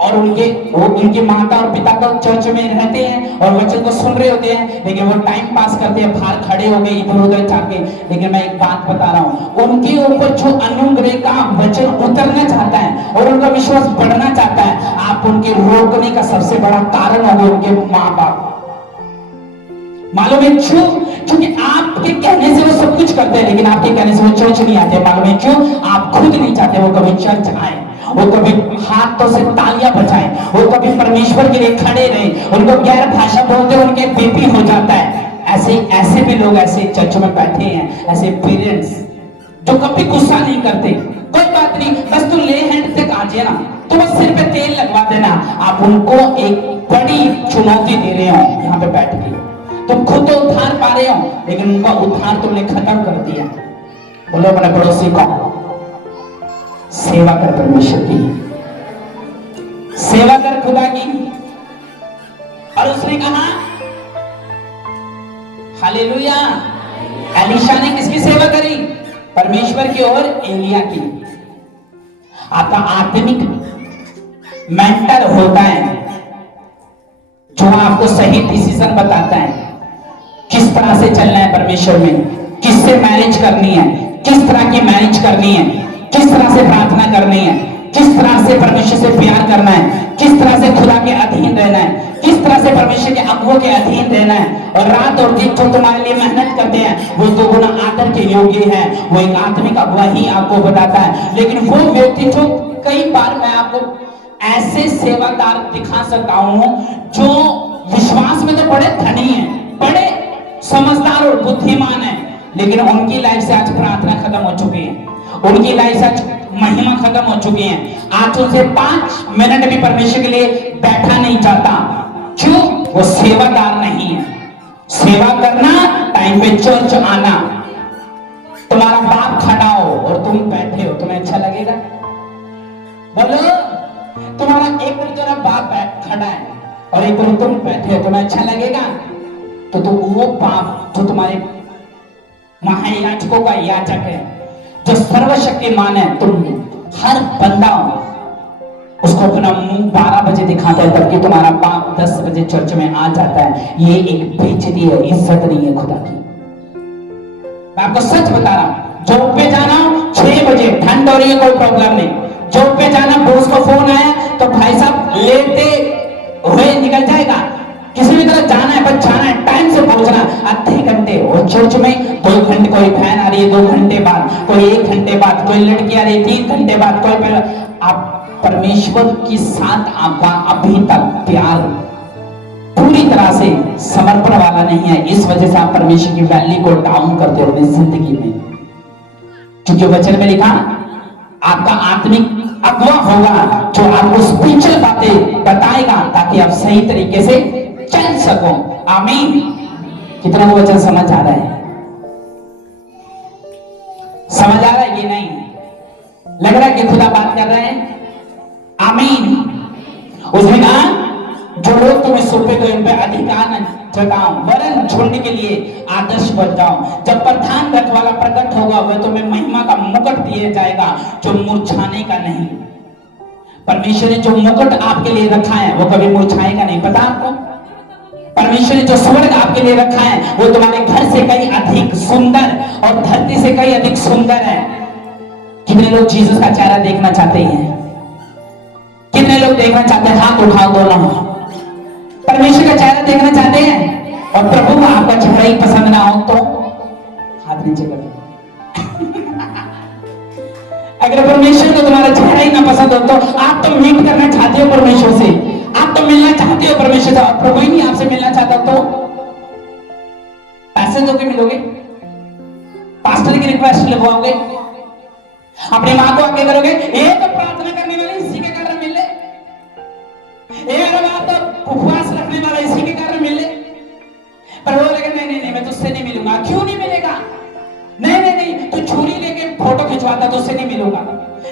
और उनके माता और पिता तो चर्च में रहते हैं और वचन को सुन रहे होते हैं, लेकिन वो टाइम पास करते हैं, बाहर खड़े हो गए इधर उधर जाके। लेकिन मैं एक बात बता रहा हूं, उनके ऊपर जो अनुग्रह का वचन उतरना चाहता है और उनका विश्वास बढ़ना चाहता है, आप उनके रोकने का सबसे बड़ा कारण होंगे उनके माँ बाप। मालूम है क्यों? क्योंकि आपके कहने से वो सब कुछ करते हैं, लेकिन आपके कहने से वो चर्च नहीं आते। मालूम है क्यों? आप खुद नहीं चाहते वो कभी चर्च आए, वो कभी हाथों से तालियां बजाएं, वो कभी परमेश्वर के लिए खड़े रहे। उनको गैर भाषा बोलते उनके बीपी हो जाता है। ऐसे भी लोग ऐसे चर्च में बैठे हैं, ऐसे पेरेंट्स जो कभी गुस्सा नहीं करते। कोई बात नहीं, बस तू ले हैंड तक आ जाए ना, तो बस सिर पे तेल लगवा देना। आप उनको एक बड़ी चुनौती दे रहे हो यहाँ पे बैठ के। तुम खुद तो उद्धार पा रहे हो, लेकिन उनका उद्धार तुमने खत्म कर दिया। बोलो अपने पड़ोसी को, सेवा कर परमेश्वर की, सेवा कर खुदा की। और उसने कहा हालेलुया, एलीशा ने किसकी सेवा करी? परमेश्वर की और एलिया की। आपका आत्मिक मेंटर होता है जो आपको सही डिसीजन बताता है, किस तरह से चलना है परमेश्वर में, किससे मैरिज करनी है, किस तरह की मैरिज करनी है, किस तरह से प्रार्थना करनी है, किस तरह से परमेश्वर से प्यार करना है, किस तरह से खुदा के अधीन रहना है, किस तरह से परमेश्वर के अगुवों के अधीन रहना है। और रात और दिन जो तुम्हारे लिए मेहनत करते हैं वो दो गुना आदर के योग्य है। वो एक आत्मिक अगुवा ही आपको बताता है। लेकिन वो व्यक्ति जो कई बार मैं आपको ऐसे सेवादार दिखा सकता हूं जो विश्वास में तो बड़े धनी है, बड़े समझदार और बुद्धिमान है, लेकिन उनकी लाइफ से आज प्रार्थना खत्म हो चुकी है, उनकी लाइफ से आज महिमा खत्म हो चुकी है। आज उनसे 5 मिनट भी परमेश्वर के लिए बैठा नहीं जाता। क्यों? वो सेवादार नहीं है। सेवा करना, टाइम पे चर्च आना। तुम्हारा बाप खड़ा हो और तुम बैठे हो, तुम्हें अच्छा लगेगा? बोलो, तुम्हारा एक तरह बाप खड़ा है और एक तरह तुम बैठे हो, तुम्हें अच्छा लगेगा? तो तुम वो बाप जो तुम्हारे महायाजकों का याजक है, जो सर्वशक्तिमान है, तुम हर बंदा उसको अपना मुंह 12 बजे दिखाता है, तबकि तुम्हारा बाप 10 बजे चर्च में आ जाता है। ये एक बेइज्जती है, इज्जत नहीं है खुदा की। मैं आपको सच बता रहा हूं, जॉब पे जाना 6 बजे, ठंड हो रही है कोई प्रॉब्लम नहीं, जॉब पे जाना, बॉस को फोन आया तो भाई साहब लेते हुए निकल जाएगा। किसी भी तरह जाना है, बस जाना है, टाइम से पहुंचना। आधे घंटे और चर्च में 2 घंटे, कोई बहन आ रही है 2 घंटे बाद, कोई 1 घंटे बाद, कोई लड़की आ रही है 3 घंटे बाद, कोई आप परमेश्वर के साथ आपका अभी तक प्यार पूरी तरह से समर्पण वाला नहीं है, इस वजह से आप परमेश्वर की वैल्यू को डाउन करते हो अपनी जिंदगी में। क्योंकि वचन में लिखा आपका आत्मिक अगुवा होगा जो आपको स्पिरिचुअल बातें बताएगा ताकि आप सही तरीके से चल सको। आमीन। कितना वो वचन समझ आ रहा है? समझ आ रहा है कि नहीं? लग रहा है कि खुदा बात कर रहे हैं? आमीन। उसने कहा जो लोग तुम्हें सौंपे गए उन पे अधिकार न जताओ, वरन झुंड के लिए आदर्श बन जाओ। जब प्रधान रखवाला प्रकट होगा वह तुम्हें महिमा का मुकुट दिया जाएगा जो मुरझाने का नहीं। परमेश्वर ने जो मुकुट आपके लिए रखा है वो कभी मुरझाएगा नहीं, पता आपको? परमेश्वर ने जो स्वर्ग आपके लिए रखा है वो तुम्हारे घर से कहीं अधिक सुंदर और धरती से कहीं अधिक सुंदर है। कितने लोग जीसस का चेहरा देखना चाहते हैं? कितने लोग देखना चाहते हैं? हाथ उठाओ दोनों। परमेश्वर का चेहरा देखना चाहते हैं और प्रभु को आपका चेहरा ही पसंद ना हो तो हाथ नीचे कर। अगर परमेश्वर को तुम्हारा चेहरा ही ना पसंद हो तो आप तो मीट करना चाहते हो परमेश्वर से, आप तो मिलना चाहते हो परमेश्वर से, और प्रभु ही नहीं आपसे मिलना चाहता तो पैसे दो के मिलोगे? पास्टर की रिक्वेस्ट लगवाओगे? अपनी मां को आगे करोगे ये तो प्रार्थना करने वाले इसी के कारण मिल ले, ये बात तो उपवास रखने वाला इसी के कारण मिल ले। पर वो बोलेगा नहीं नहीं नहीं मैं तुझसे नहीं मिलूंगा। क्यों नहीं मिलेगा? नहीं नहीं नहीं तू छुरी लेके फोटो खिंचवाता तो उससे नहीं मिलूंगा।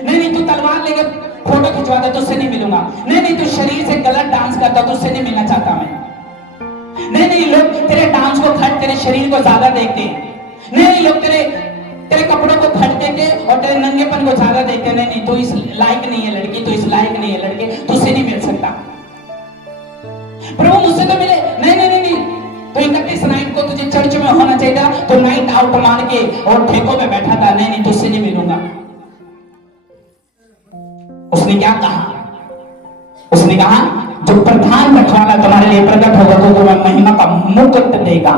नहीं नहीं तू तलवार लेके फोटो खिंचवाता तो उससे नहीं मिलूंगा। नहीं नहीं तू शरीर से गलत डांस करता तो उससे नहीं मिलना चाहता मैं। नहीं नहीं लोग तेरे डांस को घट तेरे शरीर को ज्यादा देखते हैं। नहीं नहीं लोग तेरे कपड़ों को घट देते और तेरे नंगेपन को ज्यादा देखते। नहीं नहीं तू इस लायक नहीं है लड़की, तो इस लायक नहीं है लड़के, तुझसे नहीं मिल सकता। प्रभु मुझसे तो मिले। नहीं नहीं नहीं नहीं तो 31 नाइट को तुझे चर्च में होना चाहिए था, तो नाइट आउट मार के और ठेकों पे बैठा था। नहीं नहीं तुझसे नहीं मिलूंगा। उसने क्या कहा? उसने कहा जो प्रधान रखवाला तुम्हारे लिए प्रकट होगा तो तुम्हें महिमा का मुकुट देगा।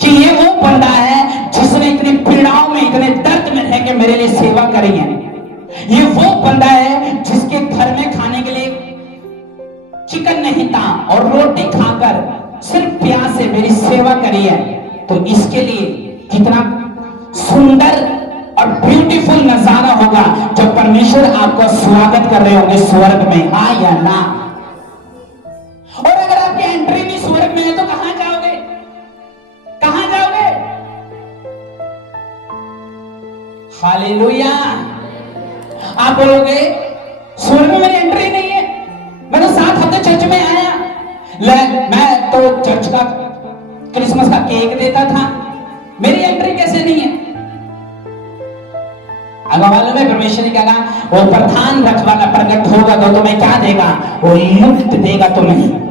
कि ये वो बंदा है जिसने इतनी पीड़ाओं में इतने दर्द में रह के मेरे लिए सेवा करी है। ये वो बंदा है जिसके घर में खाने के लिए चिकन नहीं था और रोटी खाकर सिर्फ प्यास से मेरी सेवा करी है। तो इसके लिए कितना सुंदर और ब्यूटीफुल नजारा होगा जब परमेश्वर आपका स्वागत कर रहे होंगे स्वर्ग में। हाँ या ना? और अगर आपकी एंट्री भी स्वर्ग में है तो कहां जाओगे? कहां जाओगे? हालेलुया। आप बोलोगे स्वर्ग में मेरी एंट्री नहीं है, मैं तो 7 हफ्ते चर्च में आया, मैं तो चर्च का क्रिसमस का केक देता था, मेरी एंट्री कैसे नहीं है? अगर मालूम है परमेश्वर ने क्या कहा? वो प्रधान रखवाला प्रकट होगा तो तुम्हें क्या देगा? वो मुक्त देगा तुम्हें।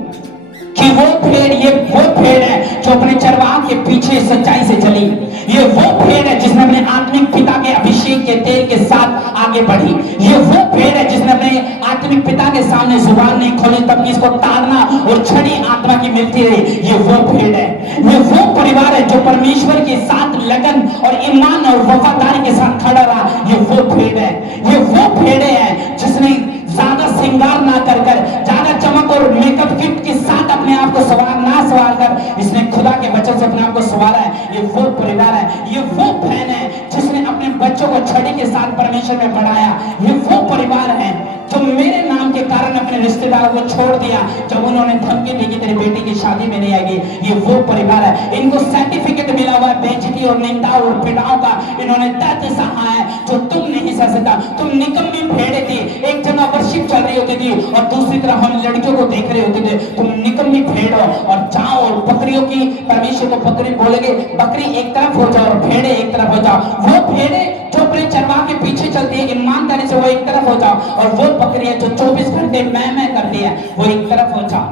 कि वो भेड़, ये वो भेड़ है जो अपने चरवाह के पीछे सच्चाई से चली। ये वो भेड़ है जिसने अपने आत्मिक पिता के अभिषेक के तेल के साथ आगे बढ़ी। ये वो भेड़ है जिसने अपने आत्मिक पिता के सामने जुबान नहीं खोली तब इसको ताड़ना और छड़ी आत्मा की मिलती रही। ये वो भेड़ है, ये वो परिवार है जो परमेश्वर के साथ लगन और ईमान और वफादारी के साथ खड़ा रहा। ये वो भेड़ है, ये वो भेड़े हैं जिसने ज्यादा श्रृंगार ना कर ज्यादा चमक और मेकअप किट के साथ अपने आप को सवार कर इसने खुदा के वचन से अपने आप को सवारा है। ये वो परिवार है, ये वो बहन है जिसने अपने बच्चों को छड़ी के साथ परमेश्वर में बढ़ाया। ये वो परिवार है जो मेरे नाम के कारण अपने रिश्तेदारों को छोड़ दिया जब उन्होंने धमकी दी कि तेरी बेटी की शादी में नहीं आएगी। ये वो परिवार है, इनको सर्टिफिकेट मिला हुआ है बेइज्जती और निंदा और पीड़ाओं का। इन्होंने दर्द सहा है जो तुम नहीं सह सकता। तुम निकम्मी भेड़े थी, एक जगह वर्शिप चल रही होती थी और दूसरी तरफ हम लड़कियों को देख रहे होते थे। तुम निकम्मी भेड़ हो और जाओ और बकरियों की, परमेश्वर को बकरी बोलेगे, बकरी एक तरफ हो जाओ और भेड़े एक तरफ हो जाओ। वो भेड़े जो अपने चरवाह के पीछे चलती है ईमानदारी से वो एक तरफ हो जाओ, और वो बकरियां जो 24 घंटे मैं करती है वो एक तरफ हो जाओ।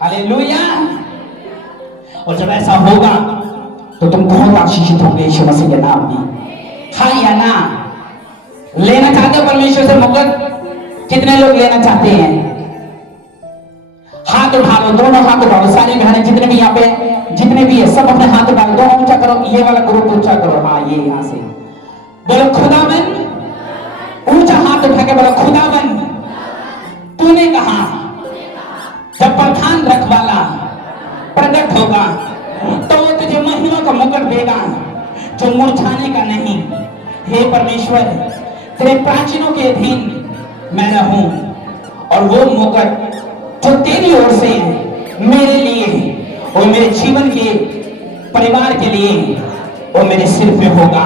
हालेलुया। और जब ऐसा होगा तो तुम बहुत आशीषित होंगे यीशु मसीह के नाम में। हाँ या ना? लेना चाहते हो परमेश्वर से मुकुट? कितने लोग लेना चाहते हैं? हाथ उठा लो, दोनों हाथ उठा लो। सारी बहनें जितने भी यहाँ पे जितने भी है सब अपने हाथ उठा लो, दोनों ऊंचा करो, ये वाला ग्रुप ऊंचा करो। हाँ ये यहाँ से बोलो खुदावन, ऊंचा हाथ उठा के के बोला, खुदावन तूने कहा जब प्रधान रखवाला प्रकट होगा तो वो तुझे महिमा का मुकुट देगा जो मुरझाने का नहीं। हे परमेश्वर, तेरे प्राचीनों के अधीन मैं रहूं और वो मुकुट जो तेरी ओर से मेरे लिए और मेरे जीवन के परिवार के लिए वो मेरे सिर पे होगा।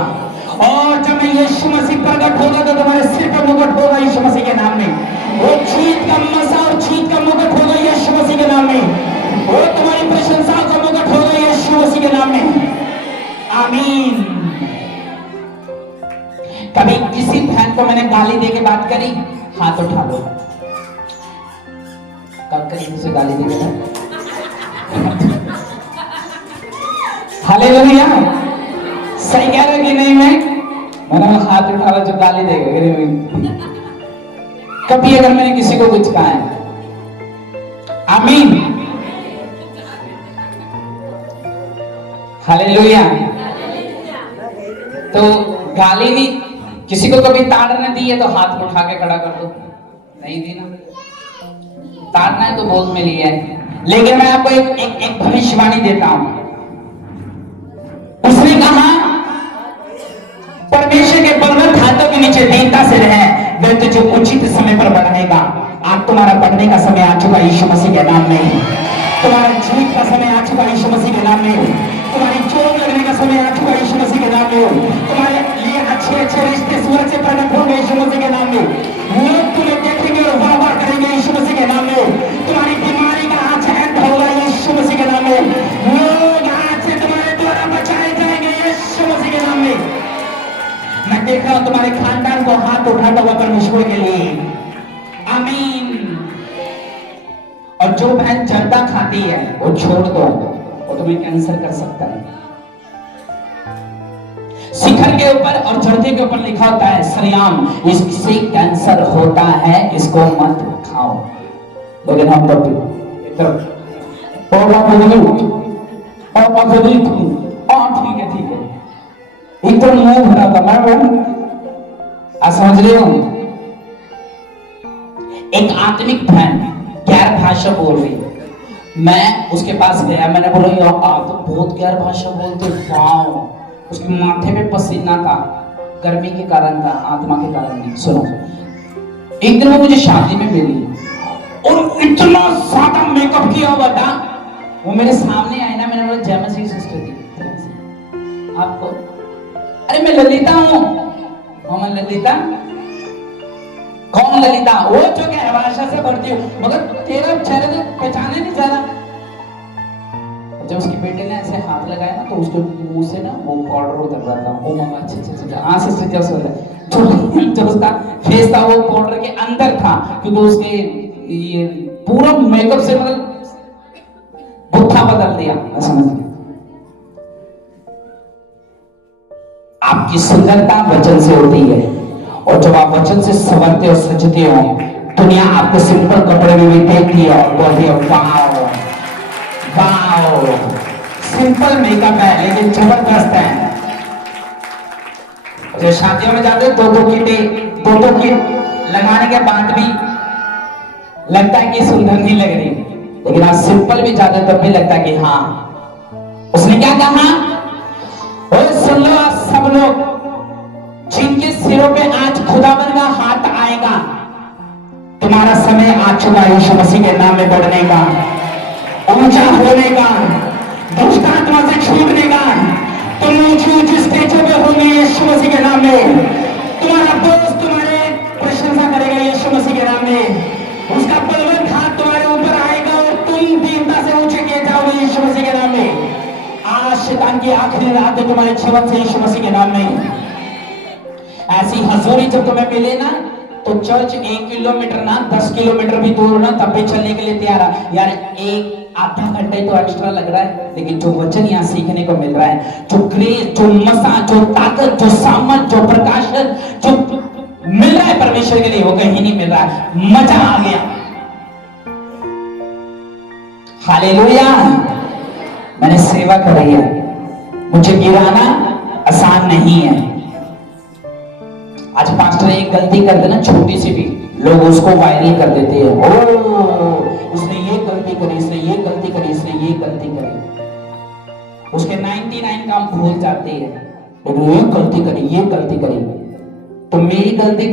और जब मैं यीशु मसीह प्रकट होगा तो तुम्हारे सिर पे मुकुट होगा यीशु मसीह के नाम में। वो जीत का मसा और जीत का मुकुट होगा यीशु मसीह के नाम में। वो तुम्हारी प्रशंसा का मुकुट होगा यीशु मसीह के नाम में। आमीन। कभी किसी बहन को मैंने गाली दे के बात करी? हाथ उठा लो। कब करी उसे गाली दे के? हालेलुया। सही कह रहे कि नहीं? मैंने हाथ उठा लो जो गाली देगा। कभी अगर मैंने किसी को कुछ कहा है? आमीन। हालेलुया। तो गाली नहीं, किसी को कभी ताड़ना दी है तो हाथ उठा के खड़ा कर दो। नहीं दी ना? ताड़ना है तो बोल में लिया है। लेकिन मैं आपको एक भविष्यवाणी देता हूं। उसने कहा परमेश्वर के बलवंत हाथों के नीचे दीनता से रहे, वह तुझे उचित समय पर बढ़ाएगा। आज तुम्हारा बढ़ने का समय आ चुका यीशु मसीह के नाम में। तुम्हारा जीत का समय आ चुका यीशु मसीह के नाम में। तुम्हारी चोट लगने का समय आ चुका यीशु मसीह के नाम में। तुम्हारे लिए अच्छे अच्छे रिश्ते सूरज से प्रकट होंगे यीशु मसीह के नाम में। लोग तुम्हें देखेंगे और वाह वाह करेंगे यीशु मसीह के नाम में। तुम्हारी बीमारी का आज एंड होगा यीशु मसीह के नाम में। लोग आज से तुम्हारे द्वारा बचाए जाएंगे यीशु मसीह के नाम में। मैं देख रहा हूं तुम्हारे खानदान को हाथ उठाता हुआ परमेश्वर के लिए। आमीन। और जो बहन जर्दा खाती है वो छोड़ दो, वो तुम्हें कैंसर कर सकता है। शिखर के ऊपर और जर्दे के ऊपर लिखा होता है सरियाम, इससे कैंसर होता है, इसको मत खाओ। लेकिन हम तो ठीक है इतना मुंह भरा था मैं समझ रही हूं। एक आत्मिक बहन गैर भाषा बोल रही है। मैं उसके पास गया, मैंने बोला यार आप तो बहुत गैर भाषा बोलते। वाह। उसके माथे पे पसीना था, गर्मी के कारण था, आत्मा के कारण नहीं। सुनो, एक दिन वो मुझे शादी में मिली और इतना ज्यादा मेकअप किया हुआ था। वो मेरे सामने आई ना, मैंने बोला जय मसीह सिस्टर जी आपको। अरे मैं ललिता हूँ। मैं ललिता? कौन ललिता? वो जो क्या भाषा से बढ़ती हो, मगर तेरा चेहरा तो पहचाने नहीं जा रहा। जब उसके बेटे ने ऐसे हाथ लगाया ना तो उसके मुंह से ना वो पाउडर उतर रहा था। ओ मामा अच्छा हाँ सिस्टर जब सो जो उसका फेस था वो पाउडर के अंदर था, क्योंकि उसके ये पूरा मेकअप से मतलब बुत्था बदल दिया। समझ आपकी सुंदरता वचन से होती है, और जब आप वचन से संवरते और सजते हो, दुनिया आपको सिंपल कपड़े में भी देखती है और बोलती है वाओ वाओ, सिंपल मेकअप है लेकिन जबरदस्त है। जो शादियों में जाते दो दो किट लगाने के बाद भी लगता है कि सुंदर नहीं लग रही, लेकिन आप सिंपल भी जाते तब भी लगता है कि हाँ। उसने क्या कहा? सुन लो आप सब लोग, जिनके सिरों पे आज खुदावन का हाथ आएगा, तुम्हारा समय आ चुका है यीशु मसीह के नाम में बढ़ने का, ऊंचा होने का, दुष्ट आत्मा से छूटने का। तुम ऊंची स्टेजों पे होंगे यीशु मसीह के नाम में। तुम्हारा दोस्त तुम्हारे प्रशंसा करेगा यीशु मसीह के नाम में। उसका बलवंत हाथ तुम्हारे ऊपर आएगा और तुम दीनता से ऊंचे किए जाओगे यीशु मसीह के नाम में। आज शैतान की आखिरी रात है तुम्हारे जीवन से यीशु मसीह के नाम में। ऐसी हजूरी जब तुम्हें मिले ना तो चर्च 1 किलोमीटर ना 10 किलोमीटर भी दूर ना तब भी चलने के लिए तैयार है यार। एक आधा घंटे तो एक्स्ट्रा लग रहा है, लेकिन जो वचन यहाँ सीखने को मिल रहा है, जो ग्रेस, जो मसा, जो ताकत, जो सामर्थ, जो प्रकाश जो मिल रहा है परमेश्वर के लिए, वो कहीं नहीं मिल रहा है। मजा आ गया। हालेलुया। मैंने सेवा करी है, मुझे गिराना आसान नहीं है। आज पास्टर एक गलती कर देना छोटी सी भी, लोग उसको वायरल कर देते हैं। ओ उसने ये गलती करी, इसने ये गलती करी, इसने ये गलती करी, उसके 99 काम भूल जाते हैं, लेकिन ये गलती करी, ये गलती करी। तो मेरी गलती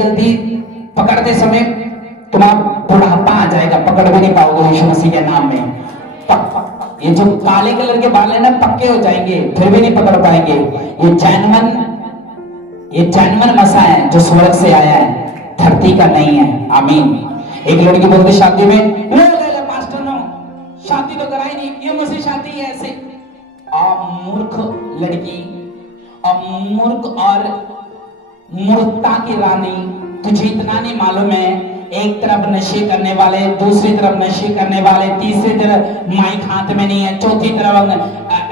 पकड़ते समय तुम्हारा बुढ़ापा आ जाएगा, पकड़ भी नहीं पाओगे यीशु मसीह के नाम में। ये जो काले कलर के बाल है ना, पक्के हो जाएंगे, फिर भी नहीं पकड़ पाएंगे। ये जैनवन मसा है जो स्वर्ग से आया है, धरती का नहीं है। आमीन। एक लड़की बोलती शादी में, ले पास्टर नो, शादी तो कराई नहीं, ये मुझसे शादी है ऐसे। मूर्ख लड़की, मूर्ख और मूर्खता की रानी, तुझे इतना नहीं मालूम है, एक तरफ नशे करने वाले, दूसरी तरफ नशे करने वाले, तीसरी तरफ माइक हाथ में नहीं है, चौथी तरफ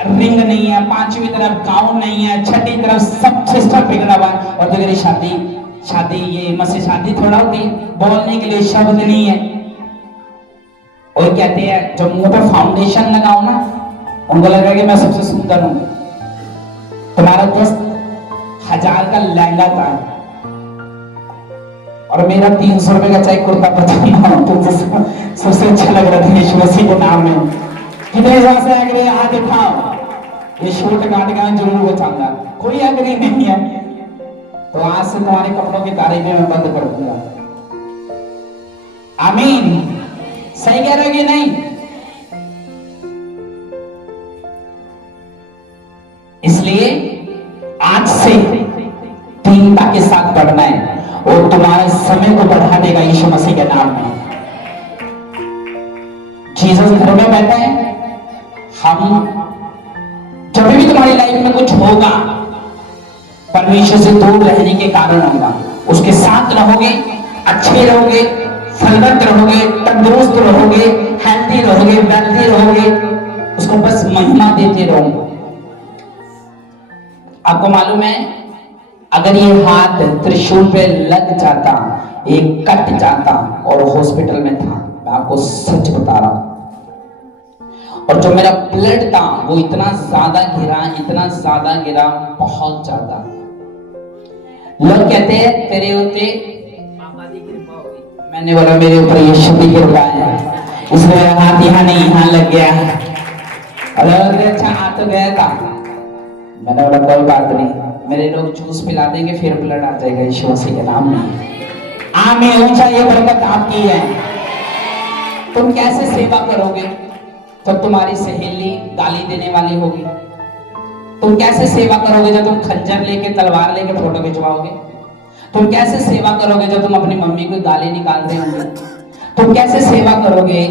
रिंग नहीं है, पांचवी तरफ गाउन नहीं है, छठी तरफ सब सिस्टम बिगड़ा हुआ, और तेरी शादी ये मसीह शादी थोड़ा होती, बोलने के लिए शब्द नहीं है। और कहते हैं जब मुंह पे फाउंडेशन लगाओ ना, उनको लगा कि मैं सबसे सुंदर हूं। तुम्हारा दोस्त 1000 का लहंगा था और मेरा 300 रुपए का चाहे कुर्ता पजामा हो, तो सबसे अच्छा लग रहा था यीशु मसीह के नाम में। कितने से अग्रे हाथ उठाओ, ये शूट काट के जरूर बचाऊंगा, कोई अग्री नहीं है तो आज से तुम्हारे कपड़ों की तारीफ मैं बंद कर दूंगा। आमीन। सही कह रहे हो कि नहीं? इसलिए आज से दीनता के साथ बढ़ना है और तुम्हारे समय को बढ़ा देगा यीशु मसीह के नाम में। जीसस घर में बैठा है। हम जब भी तुम्हारी लाइफ में कुछ होगा, परमेश्वर से दूर रहने के कारण होगा। उसके साथ रहोगे, अच्छे रहोगे, फलवंत रहोगे, तंदुरुस्त रहोगे, हेल्दी रहोगे, वेल्दी रहोगे, उसको बस महिमा देते रहोगे। आपको मालूम है, अगर ये हाथ त्रिशूल पे लग जाता, ये कट जाता और हॉस्पिटल में था, मैं आपको सच बता रहा हूं, और जो मेरा ब्लड था वो इतना ज्यादा गिरा, बहुत ज्यादा। लोग कहते हैं तेरे होते बाबा की कृपा होगी, मैंने बोला मेरे ऊपर यीशु की कृपा है, इसलिए मेरा हाथ यहाँ नहीं यहाँ लग गया। अरे अच्छा हाथ तो गया था, मैंने बोला कोई बात नहीं, मेरे लोग जूस पिला देंगे फिर ब्लड आ जाएगा यीशु मसीह के नाम में। आमीन। ऊंचा ये बरकत आपकी है। तुम कैसे सेवा करोगे जब तुम्हारी सहेली गाली देने वाली होगी? तुम कैसे सेवा करोगे जब तुम खंजर लेके तलवार लेके फोटो खिंचवाओगे? तुम कैसे सेवा करोगे जब तुम अपनी मम्मी को गाली निकालते होंगे? तुम कैसे सेवा करोगे